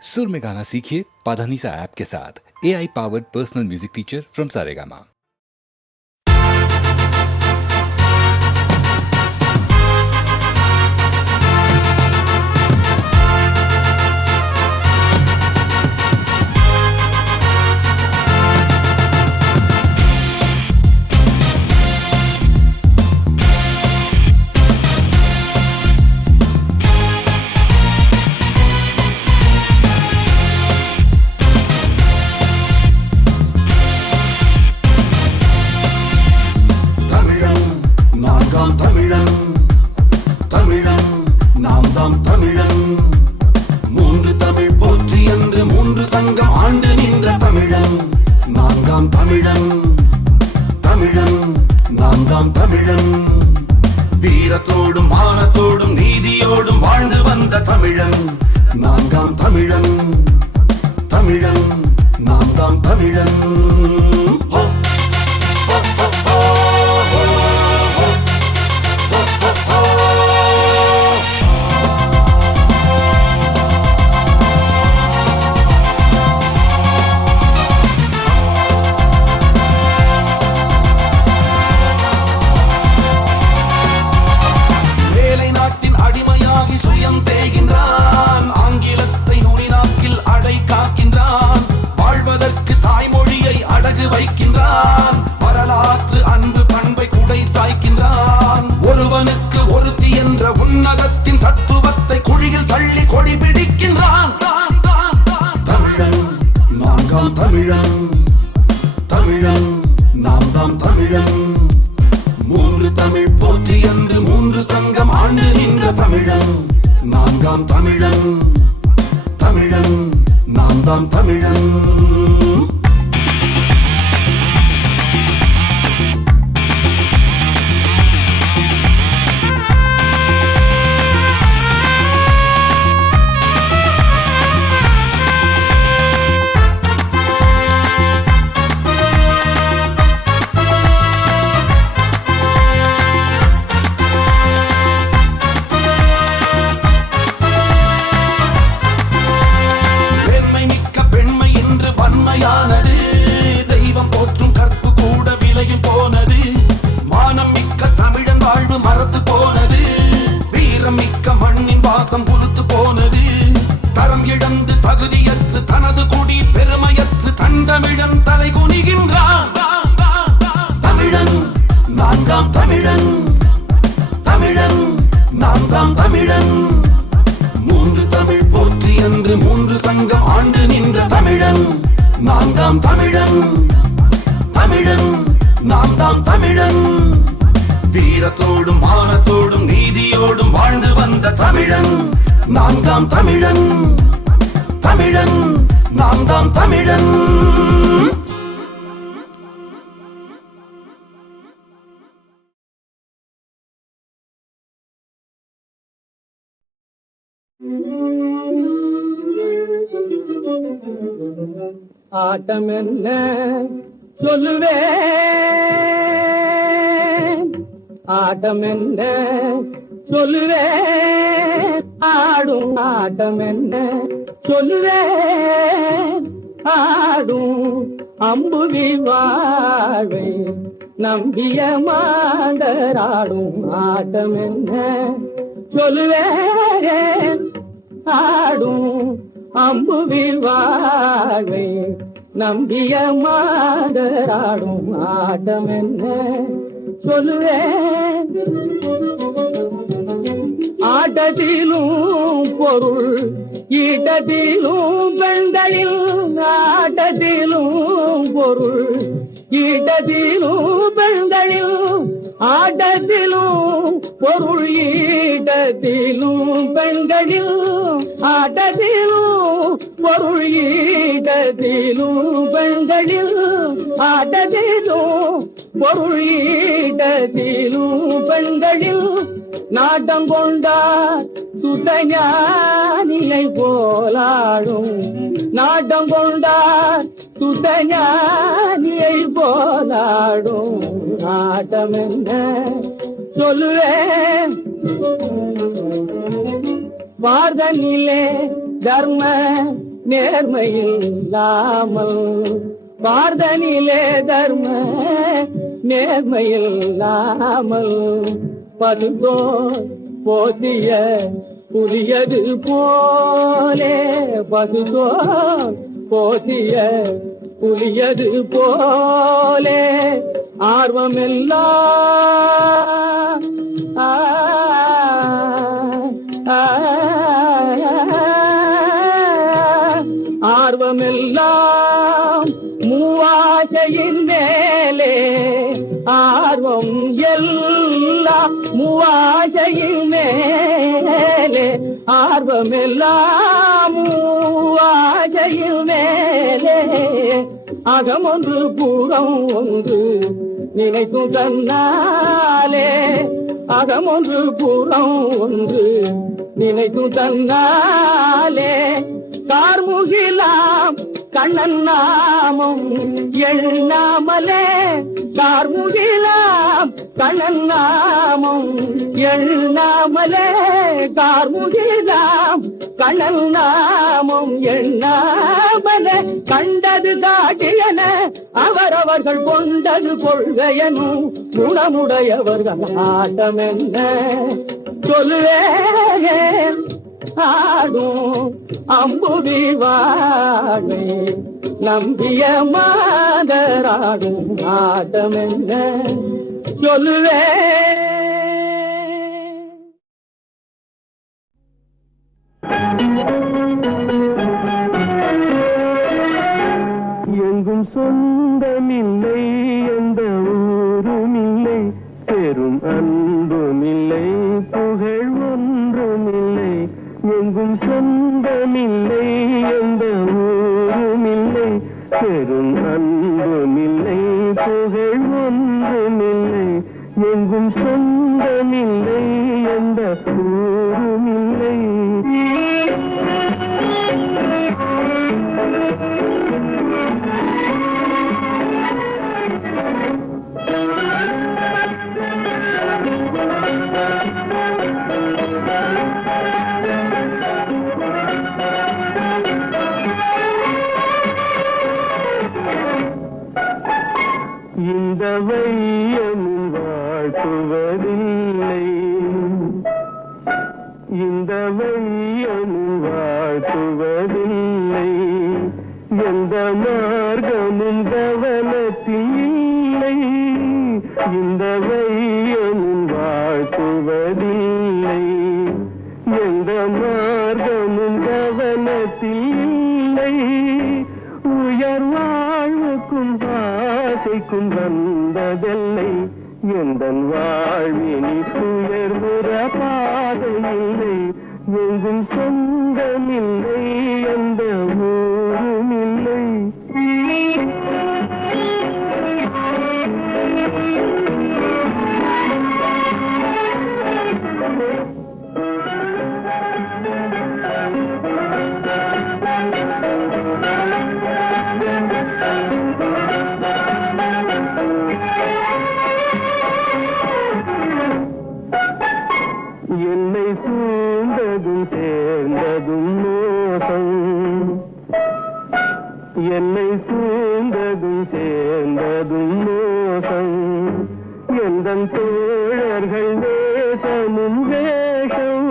सुर में गाना सीखिए पाधानीसा ऐप के साथ। AI powered personal music teacher from Saregama. தமிழன் தமிழன் நாம் தாம் தமிழன் மூன்று தமிழ் போற்றி என்று மூன்று சங்கம் ஆண்டு நின்ற தமிழன் நான்காம் தமிழன் தமிழன் நாம் தாம் தமிழன் வீரத்தோடும் மானத்தோடும் நீதியோடும் வாழ்ந்து வந்த தமிழன் நான்காம் தமிழன் தமிழன் நாம் தாம் தமிழன் அடிமையாகி சுயம் தேகின்றான் ஆங்கிலத்தை நுனி நாக்கில் அடை காக்கின்றான் வாழ்வதற்கு தாய்மொழியை அடகு வைக்கின்றான் வரலாற்று அன்பு பண்பை குடை சாய்க்கின்றான் ஒருவனுக்கு ஒருத்தி என்ற உன்னதத்தின் தத்துவத்தை குழியில் தள்ளி கொடி பிடிக்கின்றான் தமிழன் நான்காம் தமிழன் தமிழன் நாம் தான் தமிழன் மூன்று தமிழ் போற்றி என்று மூன்று சங்கம் ஆண்டு நின்ற தமிழன் நான்காம் தமிழன் தமிழன் நாம் தான் தமிழன் வன்மையானது தெய்வம் போற்றும் கற்பு கூட விலையும் போனது மானம் மிக்க தமிழன் வாழ்வு மறத்து போனது வீரம் மிக்க மண்ணின் வாசம் உலுத்து போனது தரம் இழந்து தகுதியற்று தனது குடி பெருமையற்று தண்டமிழன் தலை குனிகின்றான் தமிழன் நான்காம் தமிழன் தமிழன் நான்காம் தமிழன் மூன்று தமிழ் போற்றி என்று மூன்று சங்கம் ஆண்டு நின்ற தமிழன் நான்காம் தமிழன் தமிழன் நான்காம் தமிழன் வீரத்தோடும் மானத்தோடும் நீதியோடும் வாழ்ந்து வந்த தமிழன் நான்காம் தமிழன் தமிழன் நான்காம் தமிழன் ஆட்டம் என்ன சொல்லுவேன் ஆட்டம் என்ன சொல்லுவேன் ஆடும் ஆட்டம் என்ன சொல்லுவேன் ஆடும் அம்புவி வாழ்வை நம்பிய மாண்டராடும் ஆட்டம் என்ன சொல்லுவேன் ஆடும் அம்புவி வாழ்வை நம்பிய மாடராடும் ஆட்டம் என்ன சொல்லுவேன் ஆட்டத்திலும் பொருள் ஈட்டத்திலும் பெண்களில் ஆட்டத்திலும் பொருள் ஈட்டத்திலும் பெண்களில் ஆட்டத்திலும் பொருள் ஈட்டத்திலும் பெண்களில் ஆட்டத்திலும் பொருள் ஈட்டத்திலும் பெண்களில் ஆட்டத்திலும் பொருள் ஈட்டத்திலும் பெண்களில் நாட்டம் கொண்டார் சுத்தஞானியை போலாடும் நாட்டம் கொண்டார் சுத்தஞானியை போலாடும் ஆட்டம் என்ன சொல்லுவேன் வார்தனிலே தர்ம நேர்மையில்லாமல் பார்தனிலே தர்ம நேர்மையில்லாமல் பதுதோ போதிய புதியது போலே பதுதோ போதிய புதியது போலே ஆர்வமெல்லாம் ஆர்வமெல்லாம் மூவாசையின் மேலே ஆர்வம் எல்லாம் மூவாசையின் மேலே ஆர்வமெல்லாம் மூவாசையின் மேலே அகமொன்று புறம் ஒன்று நினைக்கும் தன்னாலே அகமொன்று புறம் ஒன்று நினைக்கும் தன்னாலே கார்முகிலாம் கண்ணன் நாமம் எண்ணாமலே கார்முகிலாம் கண்ணன் நாமம் எண்ணாமலே கார்முகிலாம் கண்ணன் நாமம் எண்ணாமலே கண்டது காட்டியன அவரவர்கள் கொண்டது கொள்கையனும் குணமுடையவர்கள் ஆட்டம் என்ன சொல்லுவேன் ஆடும் அம்புவி வாழ்வை நம்பிய மாதராடும் ஆட்டம் என்ன சொல்லுவேன். எங்கும் சொந்தமில்லை எந்த ஊருமில்லை பெரும் அன்புமில்லை புகழ் ஒன்றுமில்லை எங்கும் சொந்தமில்லை எந்த ஊருமில்லை பெரும் அன்புமில்லை புகழ் ஒன்றுமில்லை எங்கும் சொந்தமில்லை எந்த ஊருமில்லை இந்த வையமும் வாழ்த்துவதில்லை இந்த வையமும் வாழ்த்துவதில்லை எந்த மார்க்கமும் கவனத்தில் இல்லை இந்த வையமும் வாழ்த்துவதில்லை எந்த மார்க்கமும் கவனத்தில் இல்லை உயர் வாழ்வுக்கும் ஆசைக்கும் வந்ததில்லை எந்தன் வாழ்வினி உயர்வுற பாதையில்லை எங்கும் சொந்தமில்லை எந்த ஊருமில்லை என்னை சூழ்ந்ததும் சேர்ந்ததும் மோசம் என்னை சூழ்ந்ததும் சேர்ந்ததும் மோசம் எந்தன் தோழர்கள் வேஷமும் வேஷம்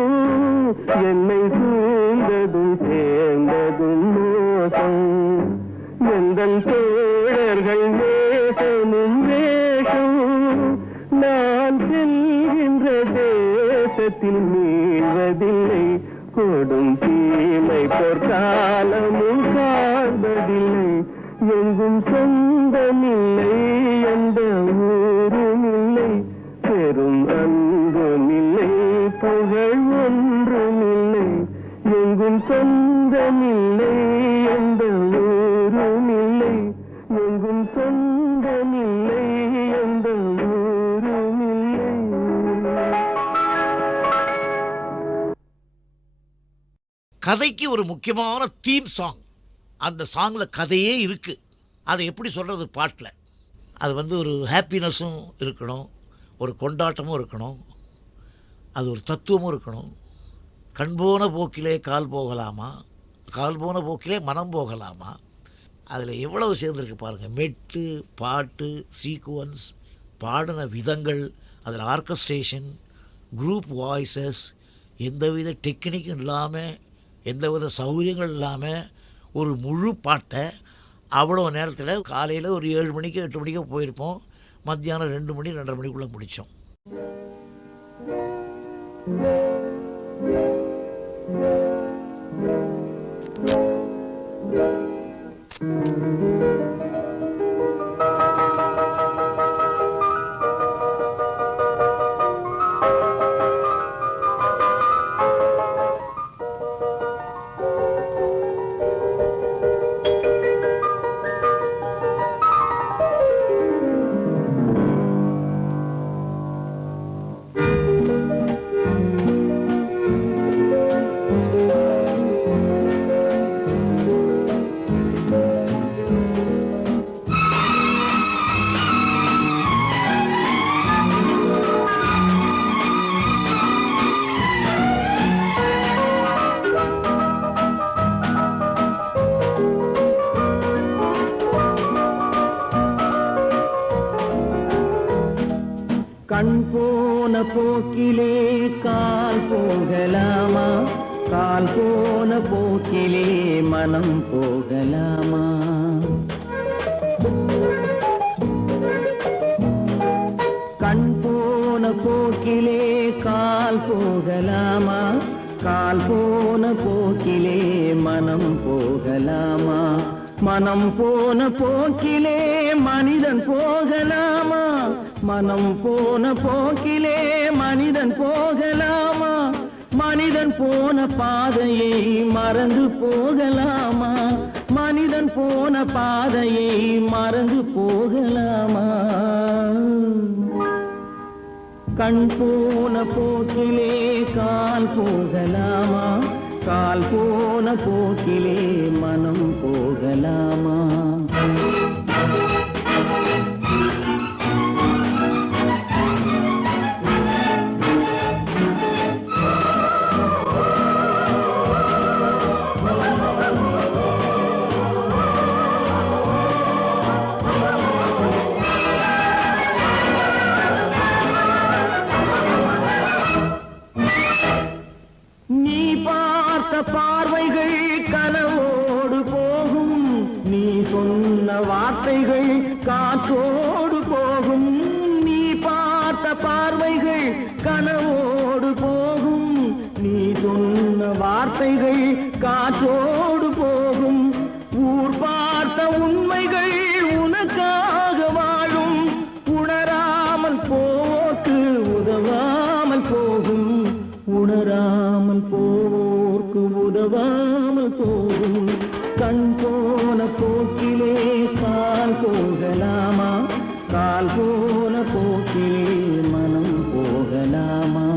என்னை சூழ்ந்ததும் சேர்ந்ததும் மோசம் எந்தன் தோழர்கள் வேஷமும் வேஷம் நான் செல்கின்ற தேசத்தில் மீழ்வதில்லை கொடும் தீமை பொற்காலமும் காண்பதில்லை எங்கும் சொந்தமில்லை எந்த ஊருமில்லை பெரும் அன்புமில்லை புகழ் ஒன்றுமில்லை எங்கும் சொந்தமில்லை எந்த ஊருமில்லை எங்கும் சொந்தமில்லை எந்த ஊருமில்லை. கதைக்கு ஒரு முக்கியமான தீம் சாங். அந்த சாங்கில் கதையே இருக்குது. அதை எப்படி சொல்கிறது பாட்டில்? அது ஒரு ஹாப்பினஸும் இருக்கணும், ஒரு கொண்டாட்டமும் இருக்கணும், அது ஒரு தத்துவமும் இருக்கணும். கண் போன போக்கிலே கால் போகலாமா கால் போன போக்கிலே மனம் போகலாமா. அதில் எவ்வளவு சேர்ந்துருக்கு பாருங்கள். மெட்டு, பாட்டு, சீக்குவன்ஸ், பாடின விதங்கள், அதில் ஆர்கஸ்ட்ரேஷன், குரூப் வாய்ஸஸ், எந்தவித டெக்னிக்கும் இல்லாமல், எந்தவித சௌகரியங்கள் இல்லாமல் ஒரு முழு பாட்டை அவ்வளோ நேரத்தில் காலையில் ஒரு 7 மணிக்கு 8 மணிக்கோ போயிருப்போம், மத்தியானம் 2 மணி 2:30 மணிக்குள்ளே முடித்தோம். கண் போன போக்கிலே கால் போகலாமா, கால் போன போக்கிலே மனம் போகலாமா. கண் போன போக்கிலே கால் போகலாமா, கால் போன போக்கிலே மனம் போகலாமா. மனம் போன போக்கிலே மனிதன் போகலாமா, மனம் போன போக்கிலே மனிதன் போகலாமா. மனிதன் போன பாதையை மறந்து போகலாமா, மனிதன் போன பாதையை மறந்து போகலாமா. கண் போன போக்கிலே கால் போகலாமா, கால் போன போக்கிலே மனம் போகலாமா. நீ பார்த்த பார்வைகள் கனவோடு போகும், நீ சொன்ன வார்த்தைகள் காற்றோடு போகும். நீ பார்த்த பார்வைகள் கனவோடு போகும், நீ சொன்ன வார்த்தைகள் காற்றோடு போகும். ஊர் பார்த்த உண்மைகள் உனக்காக வாழும், உணராமல் போக்கு உதவாமல் போகும், உணராமல் போவோர்க்கு உதவாமல் போகும். கண் போன போக்கிலே கால் போகலாமா, கால் போன போக்கிலே மனம் போகலாமா.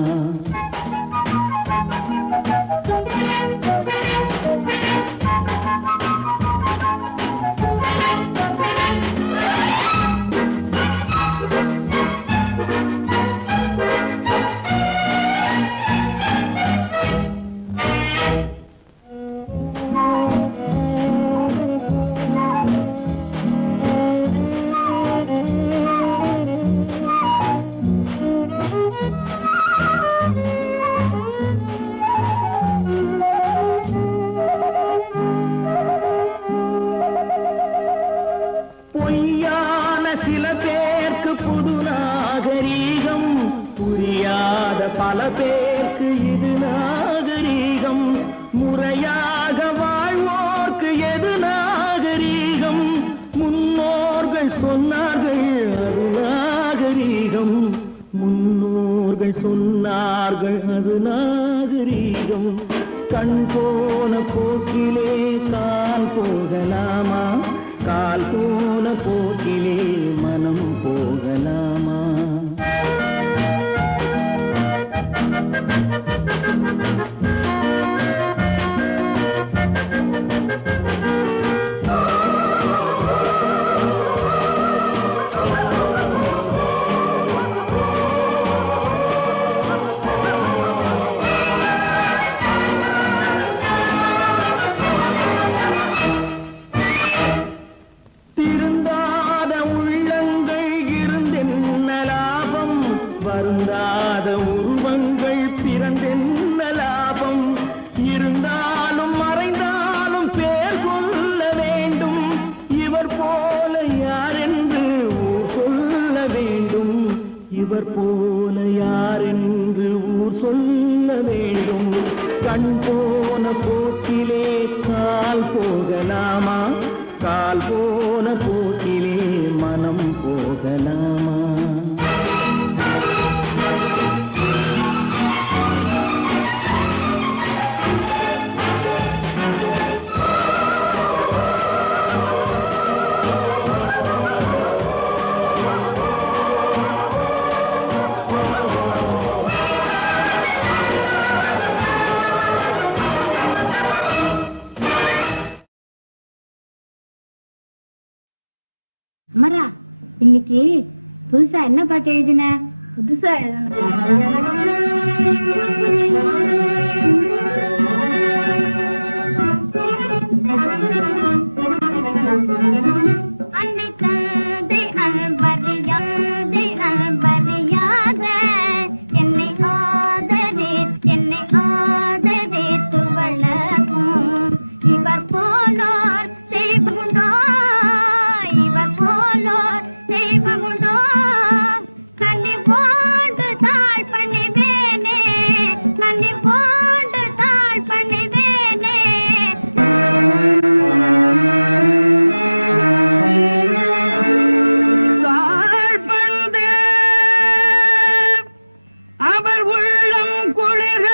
பொய்யான சில பேருக்கு புது நாகரீகம், புரியாத பல பேருக்கு இது நாகரீகம். முறையாக வாழ்வோர்க்கு எது நாகரீகம், முன்னோர்கள் சொன்னார்கள் அது நாகரீகம், முன்னோர்கள் சொன்னார்கள் அது நாகரீகம். கண் போன போக்கிலே கால் போகலாமா, கால் போன போக்கிலே மனம் போகலாமா. இவர் போல யாரென்று ஊர் சொல்ல வேண்டும். கண் போன போக்கிலே கால் போகலாமா, கால் போன போக்கிலே மனம் போகலாமா? அமரா, இன்னைக்கு புதுசா என்ன பாட்டு எழுதின? புதுசா அன்னை தந்தை அன்பறியாதே அன்பறியாத என்னை ஆதரே என்னை ஆதரே துவளக்கும் இவர் போனோர் செய்வமுண்டோ, இவர் போனோர் செய்வமுண்டோ? நன்னி போண்டு தாழ் பண்ணிவேனே, நன்னி போண்டு தாழ் பண்ணிவேனே. அவர் உள்ளம் குளிர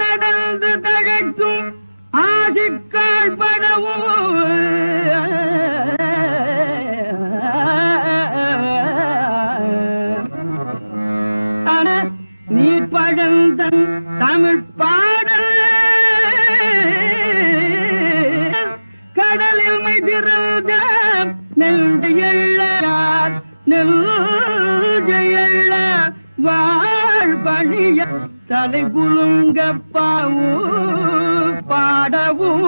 நடந்து தழைக்கும் ஆசிக்கால் படவும் நீ பழந்தன் தமிழ் பாடல் கடலில் மைதிருந்த நெல்டு எள்ளார் நெல்ஜ எள்ள வாழ்பணிய தலை குலுங்க பாடவும்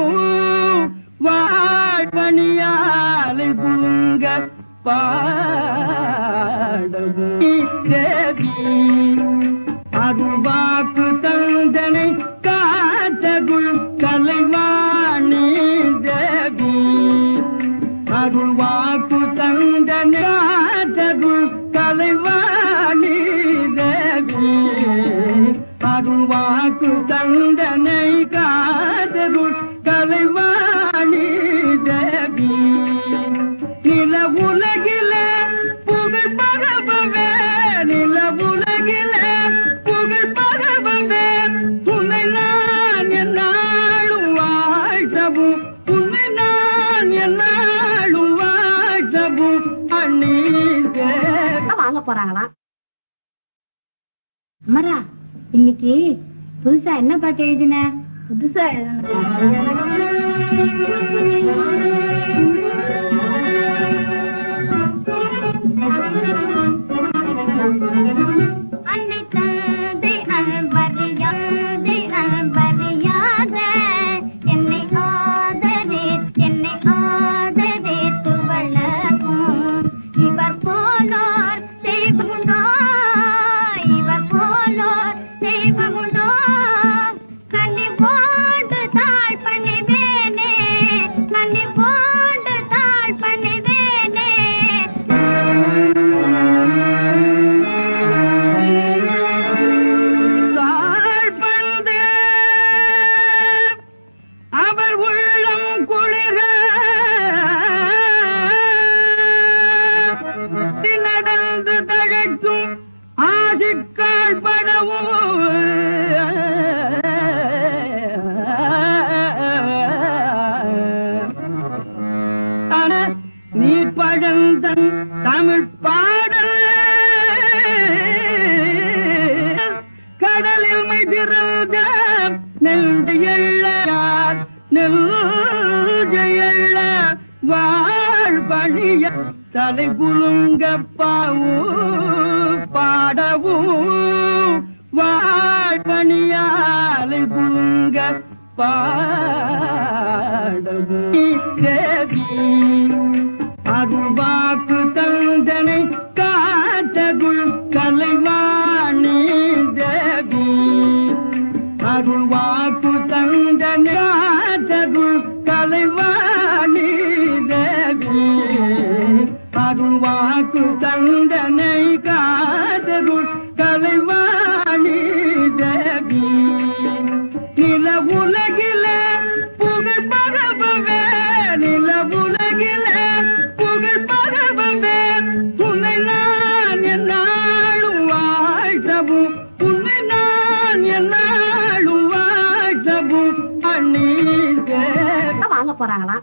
வாழ்பணியாலை குலுங்க பாடவும் தேவி அருள்வாக்கு தந்தனை காத்தகுள் கலைவாணி தேவி அருள்வாக்கு தந்தனை காத்தகுள் கலைவாணி தேவி அருள்வாக்கு தந்தனை காத்தகுள் கலைவாணி தேவி நில உலகில புகழ் பரவவே நில உலகில புகழ் பரவவே உன்னை நான் என்னாலும் வாழ்த்தவும் உன்னை நான் என்னாலும் வாழ்த்தவும் அண்ணீங்க வாங்க போறாங்களா? அமரா, இன்னைக்கு புதுசா என்ன பாட்டு எழுதின? புதுசா அன்னை தந்தை அன்பறியாதே அன்பறியாத என்னை ஆதரே என்னை ஆதரே துவளக்கும் இவர் போனோர் செய்வமுண்டோ, இவர் போனோர் செய்வமுண்டோ? நன்னி போண்டு தாழ் பண்ணிவேனே, நன்னி போண்டு தாழ் பண்ணிவேனே. தாழ்பந்து அவர் உள்ளம் குளிர நடந்து தழைக்கும் ஆசிக்கால் படவும் நீ பழந்தன் தமிழ் பாடல் கடலில் மைதிருந்த நெல்டு எள்ளார் நெல்ஜ எள்ள வாழ்பணிய தலை குலுங்க பாடவும் வாழ்பணியாலை குலுங்க பாடவும் தேவி அருள்வாக்கு தந்தனை காத்தகுள் கலைவாணி தேவி அருள்வாக்கு தந்தனை காத்தகுள் கலைவாணி தேவி தண்டனை காதருள் கலைவாணி தேவி நில உலகில புகழ் பரவவே நில உலகில புகழ் பரவவே உன்னை நான் என்னாலும் வாழ்த்தவும் உன்னை நான் என்னாலும் வாழ்த்தவும் அண்ணி வாங்க போறாங்களாம்.